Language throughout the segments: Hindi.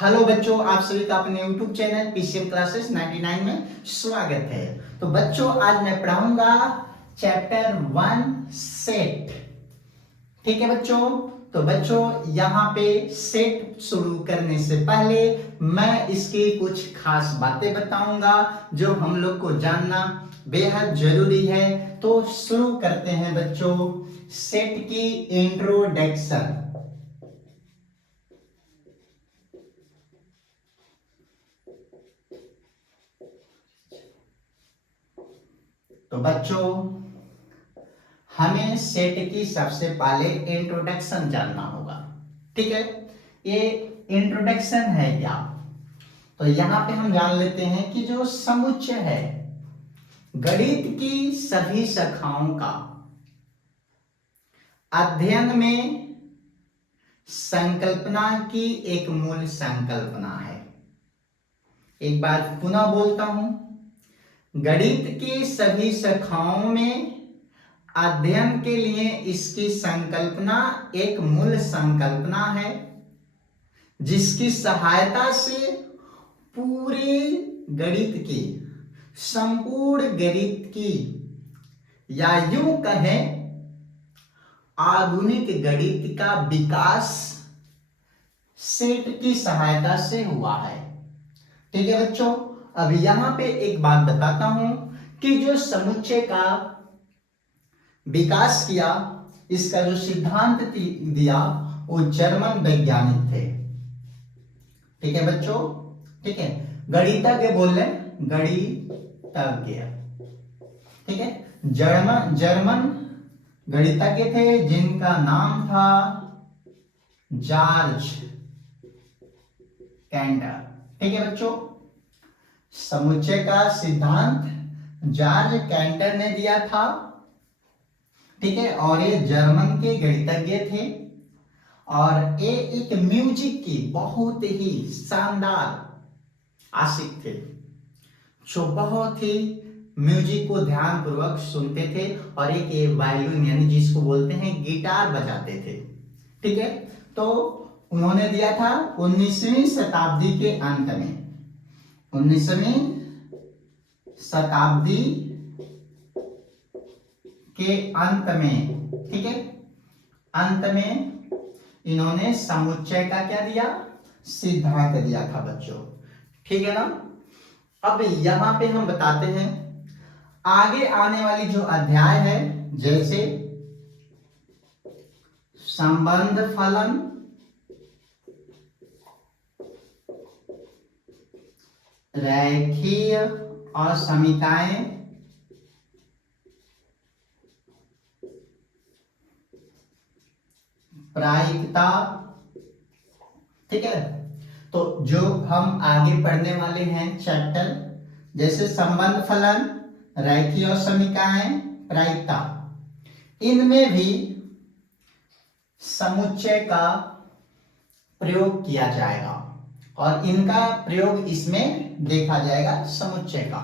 हेलो बच्चों, आप सभी का अपने YouTube चैनल पीसीएम क्लासेस 99 में स्वागत है। तो बच्चों, आज मैं पढ़ाऊंगा चैप्टर 1 सेट। ठीक है बच्चों। तो बच्चों, यहाँ पे सेट शुरू करने से पहले मैं इसकी कुछ खास बातें बताऊंगा जो हम लोग को जानना बेहद जरूरी है। तो शुरू करते हैं बच्चों सेट की इंट्रोडक्शन। तो बच्चों, हमें सेट की सबसे पहले इंट्रोडक्शन जानना होगा। ठीक है, ये इंट्रोडक्शन है क्या? तो यहां पे हम जान लेते हैं कि जो समुच्चय है गणित की सभी शाखाओं का अध्ययन में संकल्पना की एक मूल संकल्पना है। एक बार पुनः बोलता हूं, गणित की सभी शाखाओं में अध्ययन के लिए इसकी संकल्पना एक मूल संकल्पना है जिसकी सहायता से पूरे गणित की, संपूर्ण गणित की, या यूं कहें आधुनिक गणित का विकास सेट की सहायता से हुआ है। ठीक है बच्चों, अब यहां पे एक बात बताता हूं कि जो समुच्चय का विकास किया, इसका जो सिद्धांत दिया वो जर्मन वैज्ञानिक थे। ठीक है बच्चों, ठीक है, गणितज्ञ बोल रहे, गणितज्ञ। ठीक है, जर्मन गणितज्ञ थे जिनका नाम था जॉर्ज कैंटर। ठीक है बच्चों, समुच्चय का सिद्धांत जॉर्ज कैंटर ने दिया था। ठीक है, और ये जर्मन के गणितज्ञ थे और ये एक म्यूजिक की बहुत ही शानदार आशिक थे, जो बहुत ही म्यूजिक को ध्यान पूर्वक सुनते थे और एक वायलिन यानी जिसको बोलते हैं गिटार बजाते थे। ठीक है, तो उन्होंने दिया था 19वीं शताब्दी के अंत में, 19वीं शताब्दी के अंत में। ठीक है, अंत में इन्होंने समुच्चय का क्या दिया, सिद्धांत दिया था बच्चों। ठीक है ना। अब यहां पे हम बताते हैं आगे आने वाली जो अध्याय है, जैसे संबंध फलन, रैखिक असमीताएं, प्रायिकता। ठीक है, तो जो हम आगे पढ़ने वाले हैं चैप्टर, जैसे संबंध फलन, रैखिक असमीकाएं, प्रायिकता, इनमें भी समुच्चय का प्रयोग किया जाएगा और इनका प्रयोग इसमें देखा जाएगा समुच्चय का।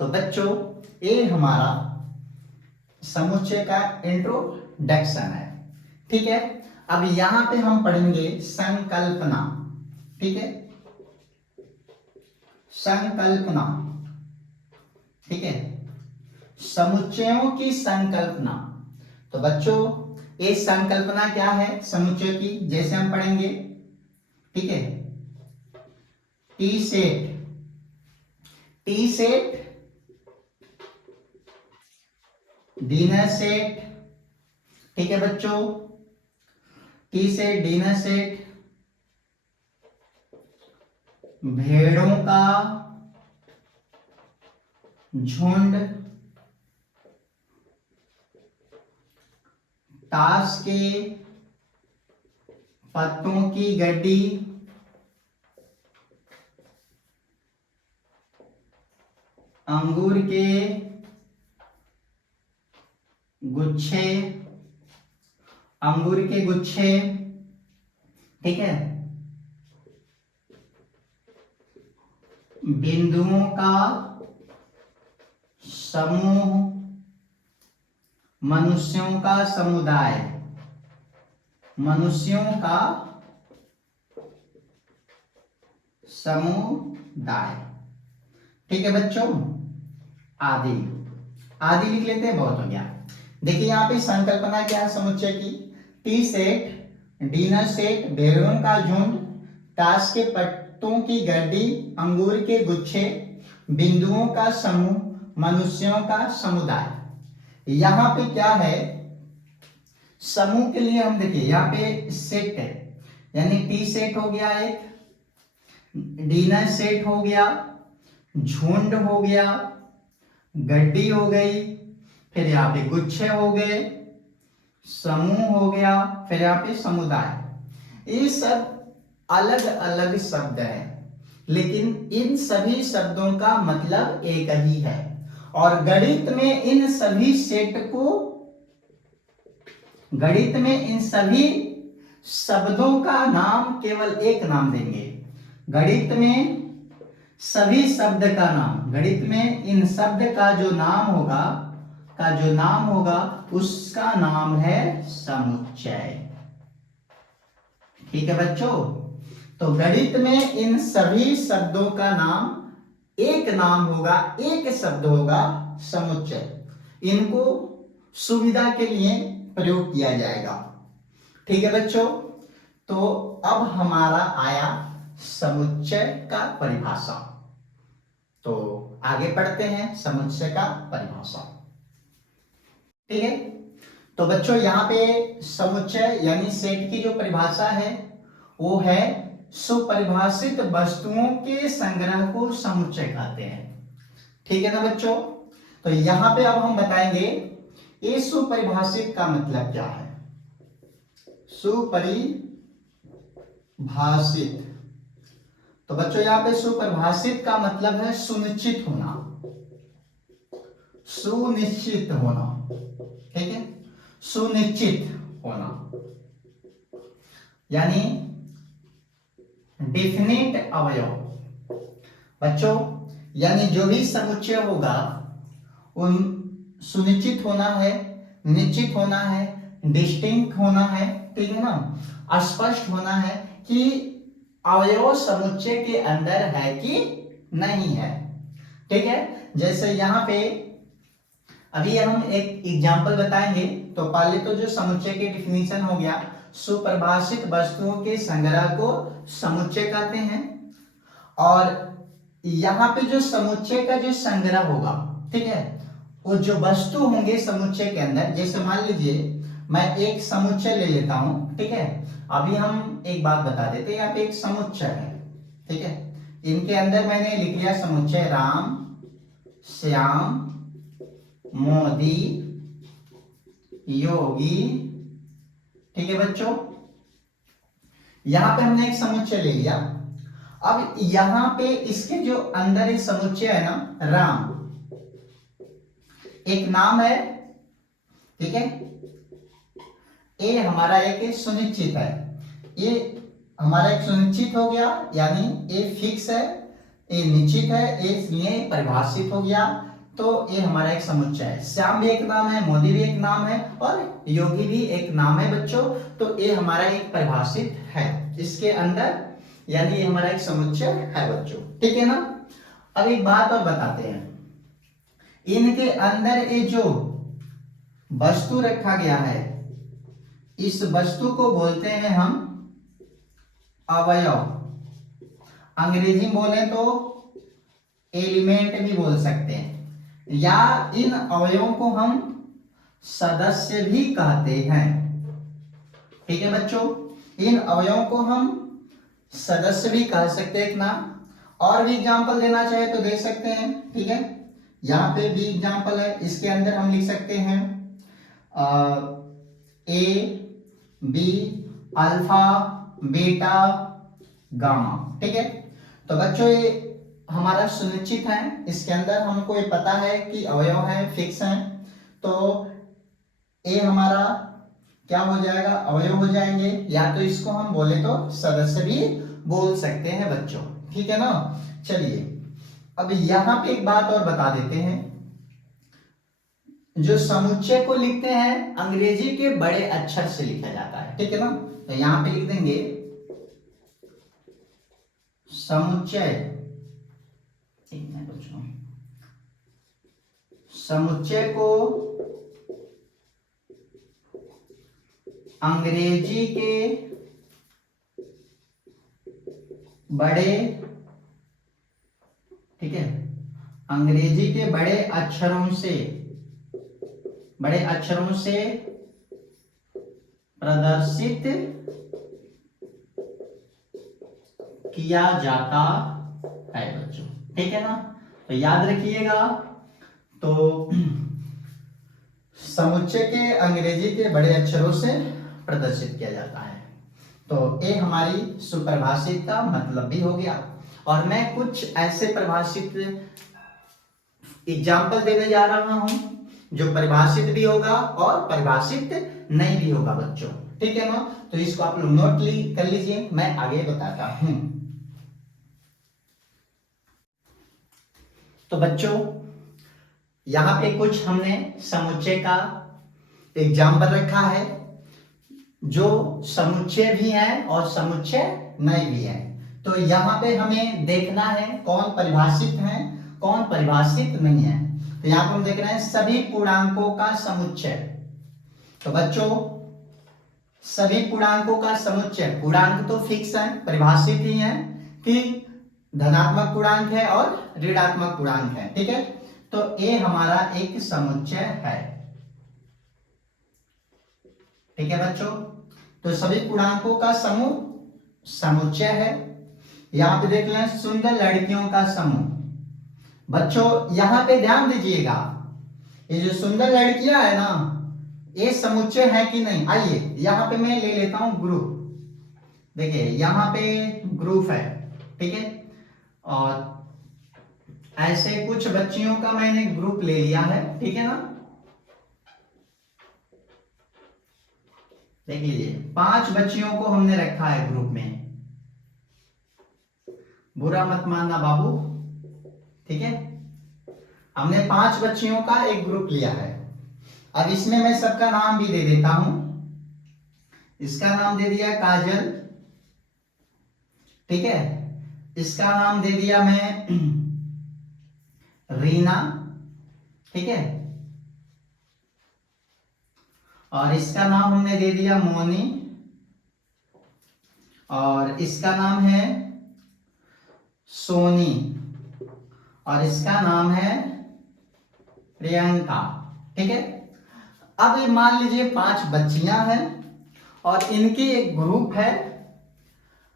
तो बच्चों, ये हमारा समुच्चय का इंट्रोडक्शन है। ठीक है, अब यहां पे हम पढ़ेंगे संकल्पना। ठीक है, संकल्पना। ठीक है, समुच्चयों की संकल्पना। तो बच्चों, ये संकल्पना क्या है समुच्चय की, जैसे हम पढ़ेंगे। ठीक है, T set, T set, dinner set. ठीक है बच्चों, टी सेट, डिनर सेट, भेड़ों का झुंड, ताश के पत्तों की गड्डी, अंगूर के गुच्छे, अंगूर के गुच्छे। ठीक है, बिंदुओं का समूह, मनुष्यों का समुदाय, मनुष्यों का समुदाय। ठीक है बच्चों, आदि आदि लिख लेते हैं, बहुत हो गया। देखिए यहाँ पे संकल्पना क्या है समुच्चय की, T set, dinner set, balloon का झुंड, ताश के पत्तों की गड्डी, अंगूर के गुच्छे, बिंदुओं का समूह, मनुष्यों का समुदाय। यहाँ पे क्या है, समूह के लिए हम देखिए यहाँ पे सेट है, यानी टी सेट हो गया, एक डिनर सेट हो गया, झुंड हो गया, गड्डी हो गई, फिर यहाँ पे गुच्छे हो गए, समूह हो गया, फिर यहाँ पे समुदाय। ये सब अलग अलग शब्द हैं, लेकिन इन सभी शब्दों का मतलब एक ही है। और गणित में इन सभी सेट को, गणित में इन सभी शब्दों का नाम केवल एक नाम देंगे। गणित में सभी शब्द का नाम, गणित में इन शब्द का जो नाम होगा उसका नाम है समुच्चय। ठीक है बच्चों, तो गणित में इन सभी शब्दों का नाम एक नाम होगा, एक शब्द होगा, समुच्चय। इनको सुविधा के लिए प्रयोग किया जाएगा। ठीक है बच्चों, तो अब हमारा आया समुच्चय का परिभाषा। तो आगे पढ़ते हैं समुच्चय का परिभाषा। ठीक है, तो बच्चों यहाँ पे समुच्चय यानी सेट की जो परिभाषा है वो है सुपरिभाषित वस्तुओं के संग्रह को समुच्चय कहते हैं। ठीक है ना बच्चों, तो यहाँ पे अब हम बताएंगे ये सुपरिभाषित का मतलब क्या है। सुपरिभाषित, तो बच्चों यहाँ पे सुपरिभाषित का मतलब है सुनिश्चित होना, सुनिश्चित होना। ठीक है, सुनिश्चित होना यानी डेफिनेट अवयव। बच्चों यानी जो भी समुच्चय होगा उन सुनिश्चित होना है, निश्चित होना है, डिस्टिंक्ट होना है, ठीक है ना, स्पष्ट होना है कि अवयव समुच्चय के अंदर है कि नहीं है। ठीक है, जैसे यहाँ पे अभी हम एक एग्जांपल बताएंगे। तो पहले तो जो समुच्चय की डिफिनीशन हो गया, सुपरिभाषित वस्तुओं के संग्रह को समुच्चय कहते हैं। और यहाँ पे जो समुच्चय का जो संग्रह होगा, ठीक है, वो जो वस्तु होंगे समुच्चय के अंदर, जैसे मान लीजिए मैं एक समुच्चय ले लेता हूं। ठीक है, अभी हम एक बात बता देते हैं, यहाँ पे एक समुच्चय है। ठीक है, इनके अंदर मैंने लिख लिया समुच्चय राम, श्याम, मोदी, योगी। ठीक है बच्चों, यहां पे हमने एक समुच्चय ले लिया। अब यहां पे इसके जो अंदर एक समुच्चय है ना, राम एक नाम है। ठीक है, ये हमारा एक सुनिश्चित है, ये हमारा एक सुनिश्चित हो गया, यानी ये फिक्स है, ये निश्चित है, ये परिभाषित हो गया। तो ये हमारा एक समुच्चय है। श्याम भी एक नाम है, मोदी भी एक नाम है और योगी भी एक नाम है बच्चों। तो ये हमारा एक परिभाषित है इसके अंदर, यानी ये हमारा एक समुच्चय है बच्चों। ठीक है ना, अब एक बात और बताते हैं, इनके अंदर ये जो वस्तु रखा गया है, इस वस्तु को बोलते हैं हम अवयव। अंग्रेजी में बोले तो एलिमेंट भी बोल सकते हैं, या इन अवयवों को हम सदस्य भी कहते हैं। ठीक है बच्चों, इन अवयवों को हम सदस्य भी कह सकते हैं एक नाम। और भी एग्जांपल देना चाहे तो दे सकते हैं। ठीक है, यहाँ पे भी एग्जांपल है, इसके अंदर हम लिख सकते हैं ए, बी, अल्फा, बीटा, गामा। ठीक है, तो बच्चों ये हमारा सुनिश्चित है, इसके अंदर हमको ये पता है कि अवयव है, फिक्स है। तो ये हमारा क्या हो जाएगा, अवयव हो जाएंगे, या तो इसको हम बोले तो सदस्य भी बोल सकते हैं बच्चों। ठीक है ना, चलिए अब यहाँ पे एक बात और बता देते हैं, जो समुच्चय को लिखते हैं अंग्रेजी के बड़े अक्षर से लिखा जाता है। ठीक है ना, तो यहाँ पे लिख देंगे समुच्चय, बच्चों, समुच्चय को अंग्रेजी के बड़े, ठीक है, अंग्रेजी के बड़े अक्षरों से प्रदर्शित किया जाता है बच्चों, ठीक है ना। तो याद रखिएगा, तो समुच्चय के अंग्रेजी के बड़े अक्षरों से प्रदर्शित किया जाता है। तो ये हमारी सुपरिभाषित का मतलब भी हो गया, और मैं कुछ ऐसे परिभाषित एग्जाम्पल देने जा रहा हूं जो परिभाषित भी होगा और परिभाषित नहीं भी होगा बच्चों, ठीक है ना। तो इसको आप लोग नोट कर लीजिए, मैं आगे बताता हूं। तो बच्चों यहां पे कुछ हमने समुच्चय का एग्जाम्पल रखा है, जो समुच्चय भी है और समुच्चय नहीं भी है। तो यहाँ पे हमें देखना है कौन परिभाषित है, कौन परिभाषित नहीं है। तो यहाँ पर हम देख रहे हैं सभी पूर्णांकों का समुच्चय। तो बच्चों सभी पूर्णांकों का समुच्चय, पूर्णांक तो फिक्स है, परिभाषित ही है कि धनात्मक पूर्णांक है और ऋणात्मक पूर्णांक है, ठीक है। तो ये हमारा एक समुच्चय है, ठीक है बच्चों। तो सभी पूर्णांकों का समूह समुच्चय है। यहां पे देख लें सुंदर लड़कियों का समूह। बच्चों यहां पे ध्यान दीजिएगा, ये जो सुंदर लड़कियां है ना, ये समुच्चय है कि नहीं। आइए यहां पे मैं ले लेता हूं ग्रुप। देखिए यहां पे ग्रुप है, ठीक है, और ऐसे कुछ बच्चियों का मैंने ग्रुप ले लिया है, ठीक है ना। देख लीजिए 5 बच्चियों को हमने रखा है ग्रुप में, बुरा मत मानना बाबू, ठीक है। हमने 5 बच्चियों का एक ग्रुप लिया है। अब इसमें मैं सबका नाम भी दे देता हूं। इसका नाम दे दिया काजल, ठीक है। इसका नाम दे दिया मैं रीना, ठीक है। और इसका नाम हमने दे दिया मोनी, और इसका नाम है सोनी, और इसका नाम है प्रियंका, ठीक है। अब ये मान लीजिए 5 बच्चियां हैं और इनकी एक ग्रुप है।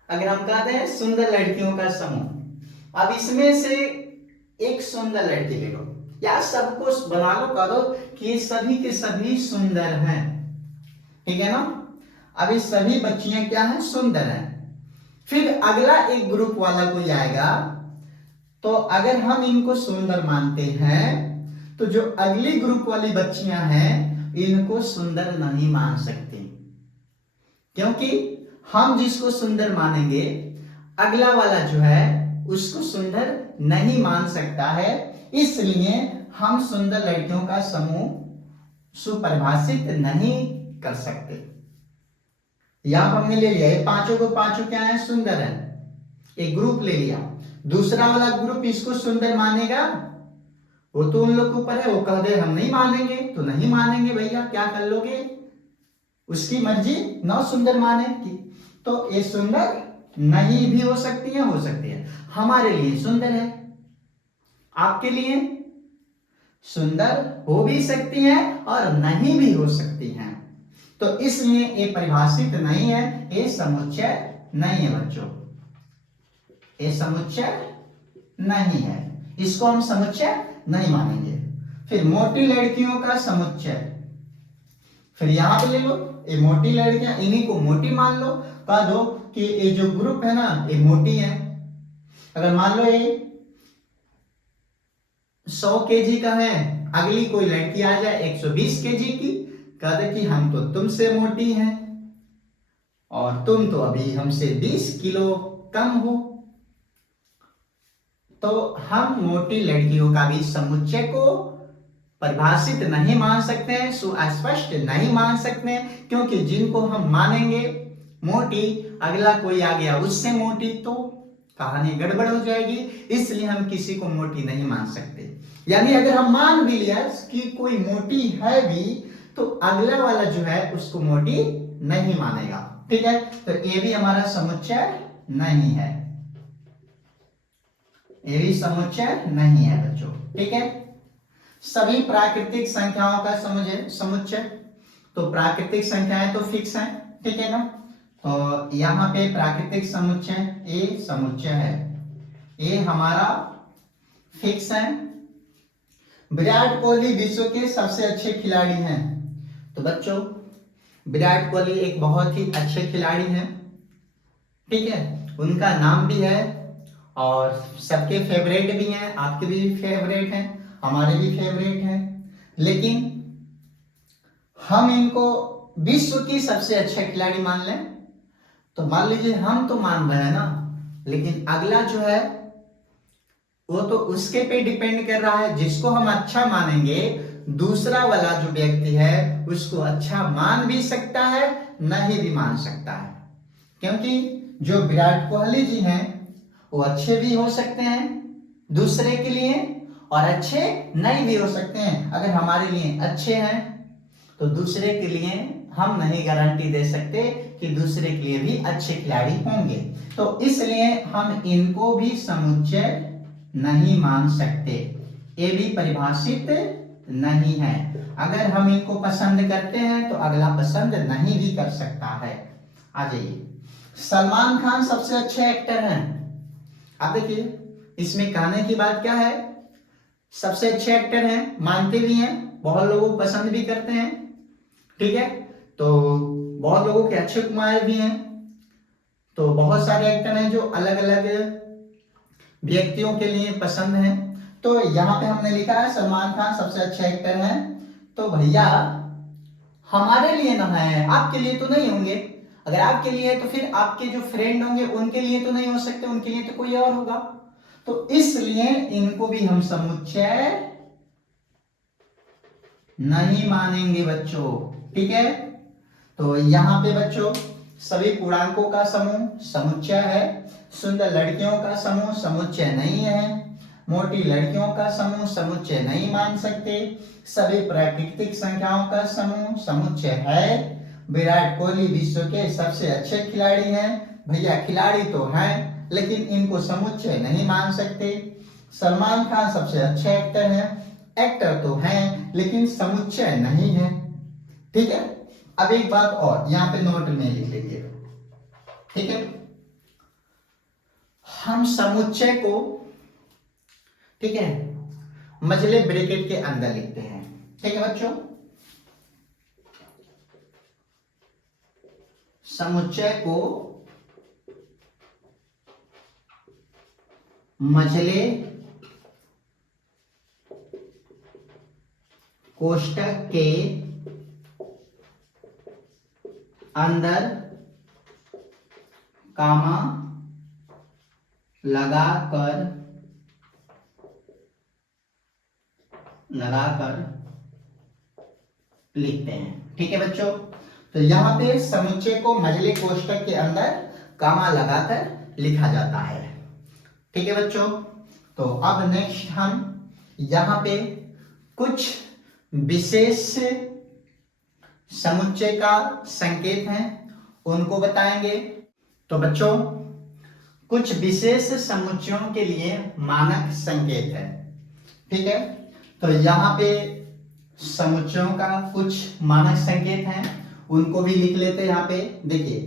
अगर हम कहते हैं सुंदर लड़कियों का समूह, अब इसमें से एक सुंदर लड़की ले लो या सबको बना लो, कह दो कि सभी के सभी सुंदर हैं, ठीक है ना। अब ये सभी बच्चियां क्या हैं, सुंदर हैं। फिर अगला एक ग्रुप वाला कोई आएगा, तो अगर हम इनको सुंदर मानते हैं तो जो अगली ग्रुप वाली बच्चियां हैं इनको सुंदर नहीं मान सकते, क्योंकि हम जिसको सुंदर मानेंगे अगला वाला जो है उसको सुंदर नहीं मान सकता है। इसलिए हम सुंदर लड़कियों का समूह सुपरिभाषित नहीं कर सकते। यहां पर हमने ले लिया ये पांचों को, पांचों क्या है, सुंदर है, एक ग्रुप ले लिया। दूसरा वाला ग्रुप इसको सुंदर मानेगा, वो तो उन लोग के ऊपर है, वो कह दे हम नहीं मानेंगे तो नहीं मानेंगे भैया, क्या कर लोगे, उसकी मर्जी, ना सुंदर माने की। तो ये सुंदर नहीं भी हो सकती है, हो सकती है। हमारे लिए सुंदर है, आपके लिए सुंदर हो भी सकती है और नहीं भी हो सकती हैं। तो इसलिए ये परिभाषित नहीं है, ये समुच्चय नहीं है बच्चों, ये समुच्चय नहीं है, इसको हम समुच्चय नहीं मानेंगे। फिर मोटी लड़कियों का समुच्चय, फिर यहां पे ले लो ये मोटी लड़कियां, इन्हीं को मोटी मान लो, कह दो कि ये जो ग्रुप है ना ये मोटी है। अगर मान लो ये 100 केजी का है, अगली कोई लड़की आ जाए 120 केजी की, कह दे कि हम तो तुमसे मोटी हैं और तुम तो अभी हमसे 20 किलो कम हो। तो हम मोटी लड़कियों का भी समुच्चय को परिभाषित नहीं मान सकते हैं, सुस्पष्ट नहीं मान सकते हैं, क्योंकि जिनको हम मानेंगे मोटी, अगला कोई आ गया उससे मोटी, तो कहानी गड़बड़ हो जाएगी, इसलिए हम किसी को मोटी नहीं मान सकते। यानी अगर हम मान भी लिया कि कोई मोटी है भी, तो अगला वाला जो है उसको मोटी नहीं मानेगा। ठीक है, तो ये भी हमारा समुच्चय नहीं है, ये भी समुच्चय नहीं है बच्चों। ठीक है, सभी प्राकृतिक संख्याओं का समुच्चय, तो प्राकृतिक संख्याएं तो फिक्स हैं, ठीक है ना। तो यहाँ पे प्राकृतिक समुच्चय ए समुच्चय है, ये हमारा फिक्स है। विराट कोहली विश्व के सबसे अच्छे खिलाड़ी हैं, तो बच्चों विराट कोहली एक बहुत ही अच्छे खिलाड़ी हैं, ठीक है, उनका नाम भी है और सबके फेवरेट भी हैं, आपके भी फेवरेट हैं, हमारे भी फेवरेट हैं। लेकिन हम इनको विश्व की सबसे अच्छे खिलाड़ी मान लें, तो मान लीजिए हम तो मान रहे हैं ना, लेकिन अगला जो है वो तो उसके पे डिपेंड कर रहा है। जिसको हम अच्छा मानेंगे, दूसरा वाला जो व्यक्ति है उसको अच्छा मान भी सकता है, नहीं भी मान सकता है। क्योंकि जो विराट कोहली जी हैं वो अच्छे भी हो सकते हैं दूसरे के लिए और अच्छे नहीं भी हो सकते हैं। अगर हमारे लिए अच्छे हैं तो दूसरे के लिए हम नहीं गारंटी दे सकते कि दूसरे के लिए भी अच्छे खिलाड़ी होंगे, तो इसलिए हम इनको भी समुच्चय नहीं मान सकते, ये भी परिभाषित नहीं है। अगर हम इनको पसंद करते हैं तो अगला पसंद नहीं भी कर सकता है। आ जाइए, सलमान खान सबसे अच्छे एक्टर हैं। आप देखिए, इसमें कहने की बात क्या है, सबसे अच्छे एक्टर हैं, मानते भी हैं, बहुत लोगों को पसंद भी करते हैं, ठीक है। तो बहुत लोगों के अक्षय कुमार भी हैं, तो बहुत सारे एक्टर हैं जो अलग अलग व्यक्तियों के लिए पसंद हैं। तो यहाँ पे हमने लिखा है सलमान खान सबसे अच्छे एक्टर हैं, तो भैया हमारे लिए ना है, आपके लिए तो नहीं होंगे। अगर आपके लिए है तो फिर आपके जो फ्रेंड होंगे उनके लिए तो नहीं हो सकते, उनके लिए तो कोई और होगा। तो इसलिए इनको भी हम समुच्चय नहीं मानेंगे बच्चों, ठीक है। तो यहाँ पे बच्चों सभी पूर्णांकों का समूह समुच्चय है, सुंदर लड़कियों का समूह समुच्चय नहीं है, मोटी लड़कियों का समूह समुच्चय नहीं मान सकते, सभी प्राकृतिक संख्याओं का समूह समुच्चय है, विराट कोहली विश्व के सबसे अच्छे खिलाड़ी हैं, भैया खिलाड़ी तो हैं लेकिन इनको समुच्चय नहीं मान सकते, सलमान खान सबसे अच्छे एक्टर हैं, एक्टर तो हैं लेकिन समुच्चय नहीं है, ठीक है। अब एक बात और यहाँ पे नोट में लिख लीजिए, ठीक है। हम समुच्चय को, ठीक है, मझले ब्रैकेट के अंदर लिखते हैं, ठीक है बच्चों। समुच्चय को मझले कोष्टक के अंदर कामा लगाकर लिखते हैं, ठीक है बच्चों। तो यहां पे समुच्चय को मझले कोष्टक के अंदर कामा लगाकर लिखा जाता है, ठीक है बच्चों। तो अब नेक्स्ट हम यहां पे कुछ विशेष समुच्चय का संकेत हैं उनको बताएंगे। तो बच्चों कुछ विशेष समुच्चयों के लिए मानक संकेत है, ठीक है। तो यहाँ पे समुच्चयों का कुछ मानक संकेत हैं, उनको भी लिख लेते हैं। यहाँ पे देखिए,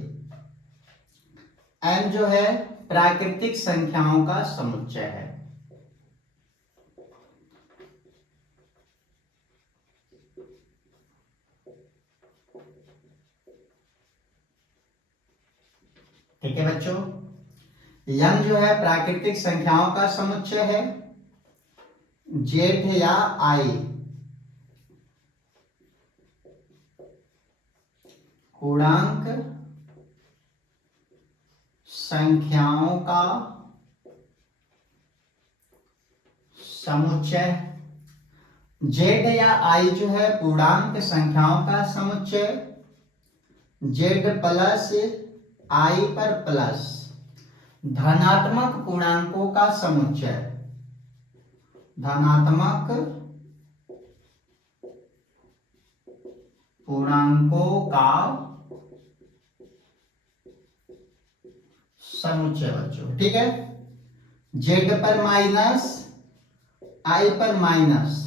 n जो है प्राकृतिक संख्याओं का समुच्चय है, ठीक है बच्चों। m जो है प्राकृतिक संख्याओं का समुच्चय है, z या i पूर्णांक संख्याओं का समुच्चय, z या i जो है पूर्णांक संख्याओं का समुच्चय, z प्लस i पर प्लस धनात्मक पूर्णांकों का समुच्चय, धनात्मक पूर्णांकों का समुच्चय बच्चों। ठीक है, जेड पर माइनस, आई पर माइनस,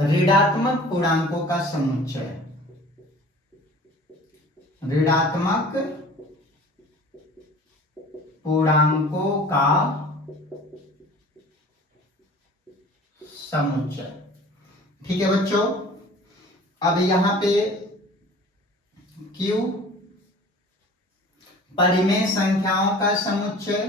ऋणात्मक पूर्णांकों का समुच्चय, ऋणात्मक पूर्णांकों का समुच्चय। ठीक है बच्चों, अब यहां पे Q परिमेय संख्याओं का समुच्चय,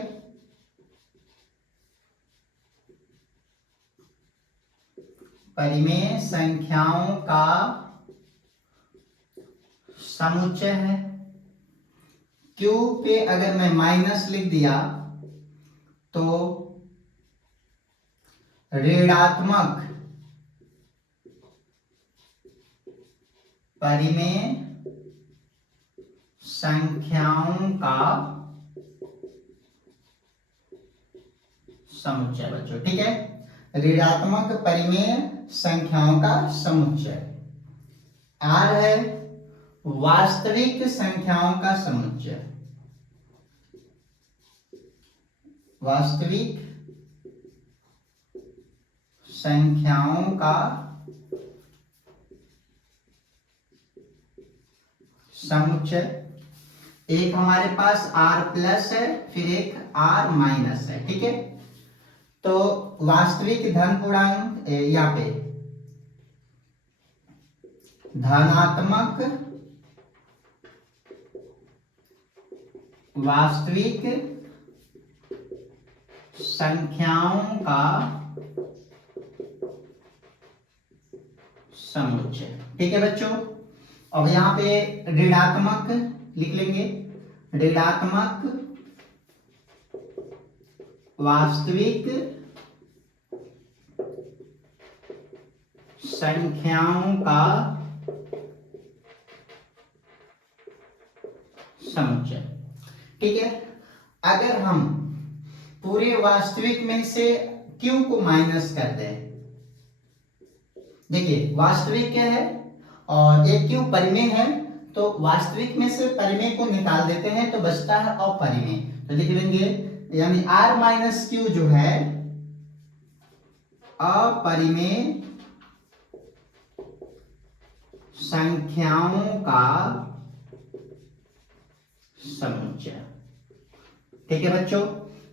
परिमेय संख्याओं का समुच्चय है। Q पे अगर मैं माइनस लिख दिया तो ऋणात्मक परिमेय संख्याओं का समुच्चय बच्चों। ठीक है, ऋणात्मक परिमेय संख्याओं का समुच्चय। R है वास्तविक संख्याओं का समुच्चय, वास्तविक संख्याओं का समुच्चय। एक हमारे पास R प्लस है, फिर एक R माइनस है। ठीक है, तो वास्तविक धन पूर्णांक यहाँ पे धनात्मक वास्तविक संख्याओं का समुच्चय। ठीक है बच्चों, अब यहां पे ऋणात्मक लिख लेंगे, ऋणात्मक वास्तविक संख्याओं का समुच्चय। ठीक है, अगर हम पूरे वास्तविक में से Q को माइनस कर दें, देखिए वास्तविक क्या है और एक Q परिमेय है, तो वास्तविक में से परिमेय को निकाल देते हैं तो बचता है अपरिमेय। तो लिख लेंगे यानी R माइनस Q जो है अपरिमेय संख्याओं का समुच्चय। ठीक है बच्चों,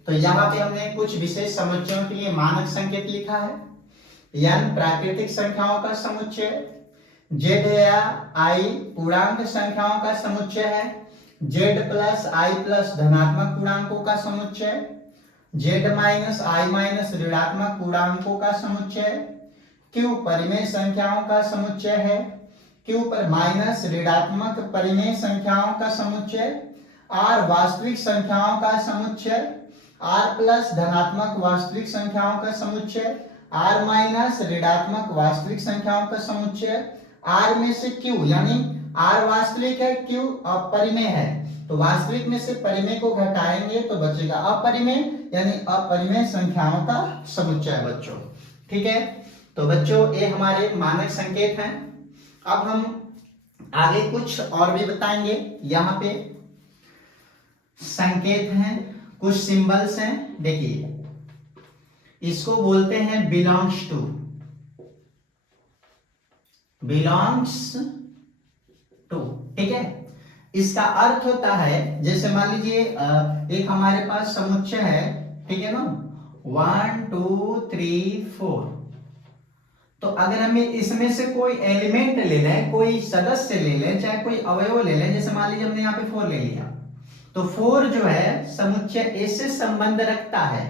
तो यहाँ पे हमने कुछ विशेष समुच्चयों के लिए मानक संकेत लिखा है। n प्राकृतिक संख्याओं का समुच्चय, z या i पूर्णांक संख्याओं का समुच्चय है, z प्लस i प्लस धनात्मक पूर्णांकों का समुच्चय, z माइनस i माइनस ऋणात्मक पूर्णांकों का समुच्चय, q परिमेय संख्याओं का समुच्चय है, q पर माइनस ऋणात्मक परिमेय संख्याओं का समुच्चय, r वास्तविक संख्याओं का समुच्चय, r प्लस धनात्मक वास्तविक संख्याओं का समुच्चय, r माइनस ऋणात्मक वास्तविक संख्याओं का समुच्चय, r में से q यानी r वास्तविक है, q अपरिमेय है, तो वास्तविक में से परिमेय को घटाएंगे तो बचेगा अपरिमेय, यानी अपरिमेय संख्याओं का समुच्चय बच्चों। ठीक है, तो बच्चों ये हमारे मानक संकेत हैं। अब हम आगे कुछ और भी बताएंगे। यहाँ पे संकेत हैं, कुछ सिंबल्स हैं, देखिए इसको बोलते हैं बिलोंग्स टू, बिलोंग्स टू। ठीक है, इसका अर्थ होता है जैसे मान लीजिए एक हमारे पास समुच्चय है, ठीक है ना, 1 2 3 4, तो अगर हमें इसमें से कोई एलिमेंट ले लें, कोई सदस्य ले लें, चाहे कोई अवयव ले लें, जैसे मान लीजिए हमने यहाँ पे 4 ले लिया, तो 4 जो है समुच्चय ए से संबंध रखता है,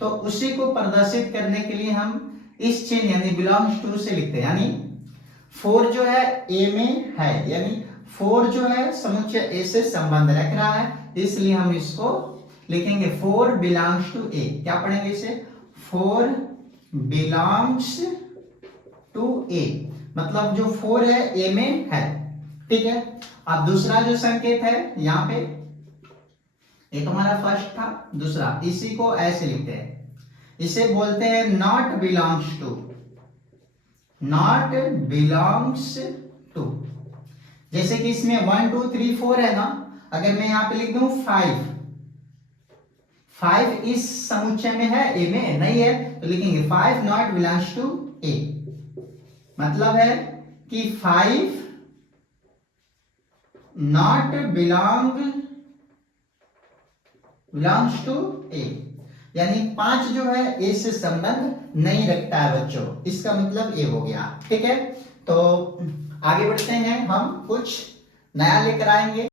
तो उसी को प्रदर्शित करने के लिए हम इस चिन्ह यानी बिलोंग्स टू से लिखते हैं। यानी 4 जो है ए में है, यानी 4 जो है समुच्चय ए से संबंध रख रहा है, इसलिए हम इसको लिखेंगे 4 बिलोंग्स टू ए। क्या पढ़ेंगे इसे? 4 बिलोंग्स टू ए, मतलब जो 4 है ए में है। ठीक है, अब दूसरा जो संकेत है यहाँ पे, ये तो हमारा फर्स्ट था। दूसरा, इसी को ऐसे लिखते हैं, इसे बोलते हैं not belongs to, not belongs to. जैसे कि इसमें 1 2 3 4 है ना, अगर मैं यहां पे लिख दूं 5, 5 इस समुच्चय में है, ए में नहीं है, तो लिखेंगे 5 नॉट बिलोंग्स टू ए। मतलब है कि 5 नॉट बिलोंग्स टू ए, यानी 5 जो है ए से संबंध नहीं रखता है बच्चों, इसका मतलब ये हो गया। ठीक है, तो आगे बढ़ते हैं, हम कुछ नया लेकर आएंगे।